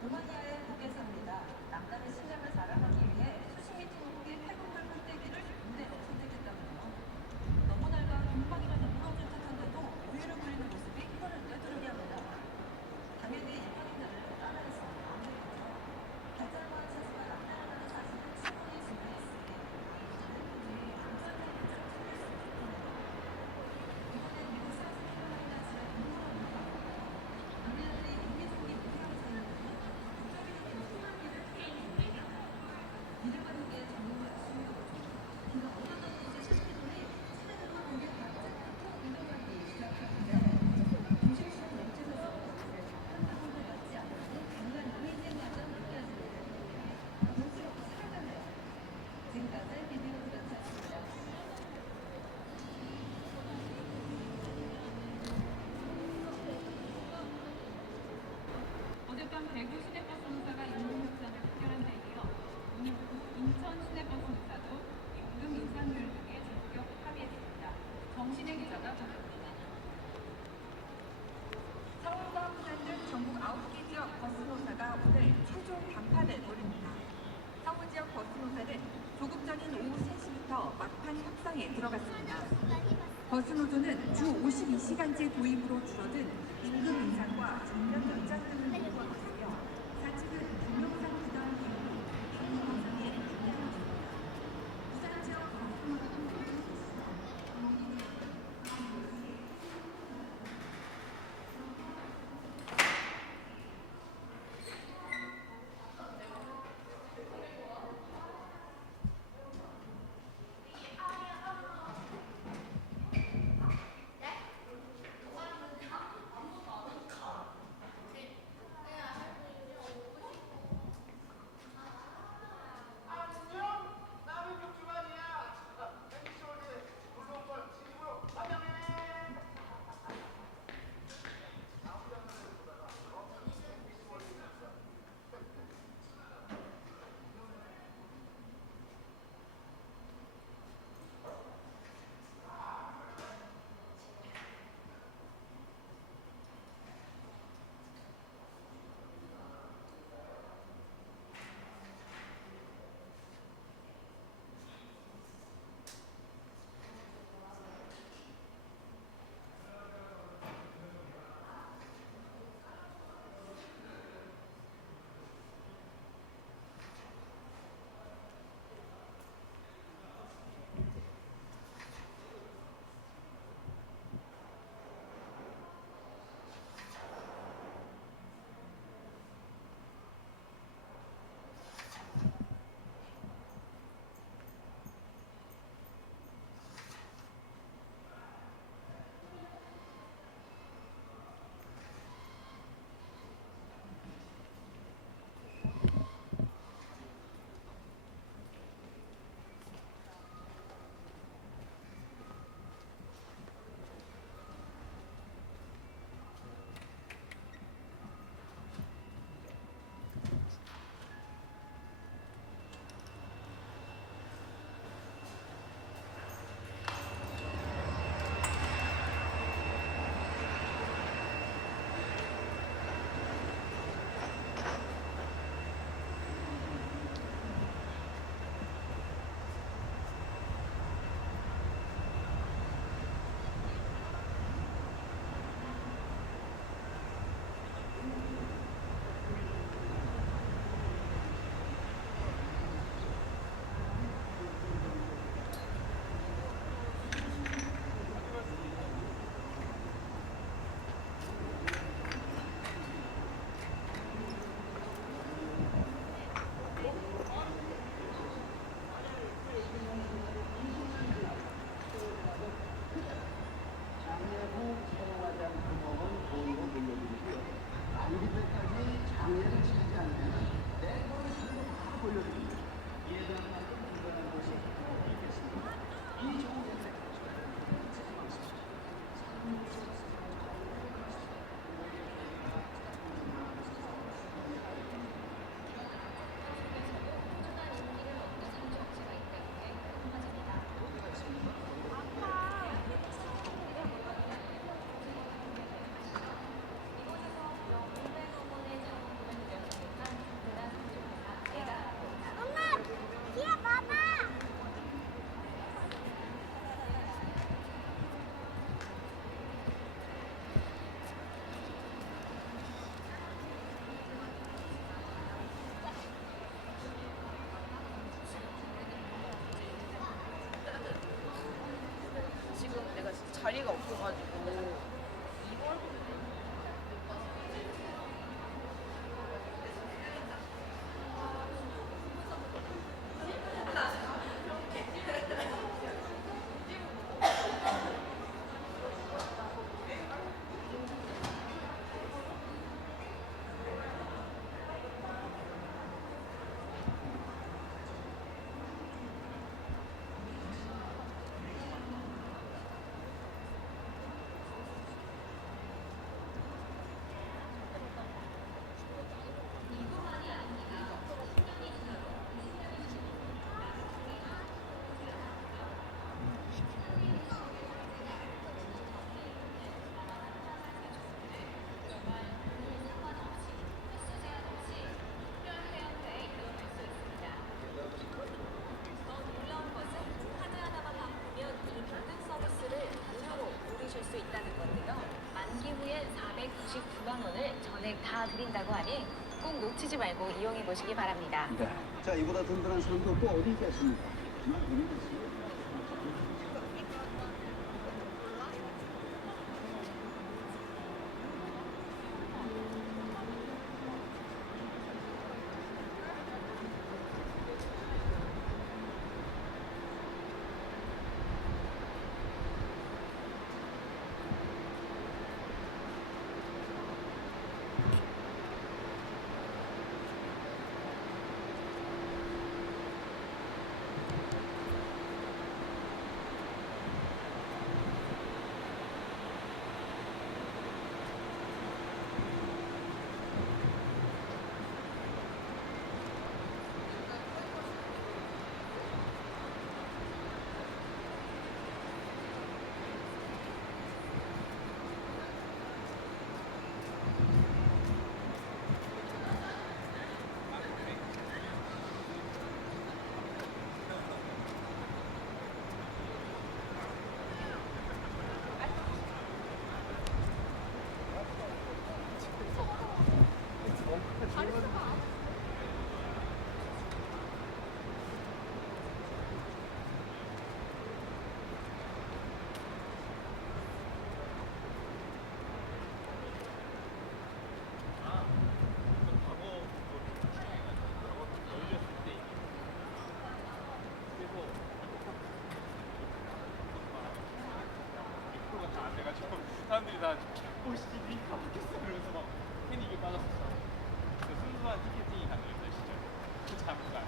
루마니아의 국계사입니다. 남단의 실력을 자랑하기 위해 수십 미터 높이 태국을 껍데기를 무대로 선택했다면요. 너무 낡아 금방이라도 무너질 듯한데도 우위를 부리는 모습이 혀를 꿰두르게 합니다. 당연히 일반인들을 따라했습니다. 발달과 체수가 남다르다는 사실을 충분히 증명했으니 이제는 그들이 안전하게 짝퉁을 수 있습니다. 이번엔 미국 사스피노라이나 지역 공무원입니다. 남미들이 인기적인 무대항선을 보면 국적이적인 희망기를 표현합니다. 이들과 함께 전문가 수요죠. 비가 어쩌다 보지 스피노는 차량과 공개 발전부터 이동하기 시작합니다. 중심지역 왼쪽에서 한 방울도 맞지 않는 강한 위생마저 느껴집니다. 부드럽고 살아가네요. 지금까지 비디오 드라마였습니다. 어젯밤 대구 시내버스 노사가 임금 협상을 표결한 데 이어 오늘 오후 인천 시내버스 노사도 임금 인상률 등에 적격 합의했습니다. 정신의 기자가 보도합니다. 서울과 부산 등 전국 9개 지역 버스 노사가 오늘 최종談判을 벌입니다. 서울 지역 버스 노사는 조금 전인 오후 3시부터 막판 협상에 들어갔습니다. 버스 노조는 주 52시간제 도입으로 줄어든 임금 인상과 전면 연장 등을 요구하고 있으며 사측은 동영상 부담 비용이 당일 인상에 반대하였습니다. 부산 지역 버스 노조는 자리가 없어가지고 2월 놀라운 것은 카드 하나만 바꾸면 이 모든 서비스를 무료로 누리실 수 있다는 건데요. 만기 후에 499만 원을 전액 다 드린다고 하니 꼭 놓치지 말고 이용해 보시기 바랍니다. 네. 자, 이보다 든든한 사람도 또 어디 있겠습니까? 정말 재밌겠어요. 사람들이 다 혹시 다 바뀌었어 그러면서 막 패닉에 빠졌었어. 그 순수한 티켓팅이 가능했어요 진짜. 그 잠깐.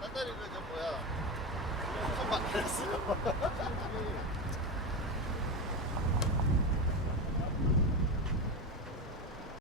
딸딸이 그저 뭐야 손 만들었어.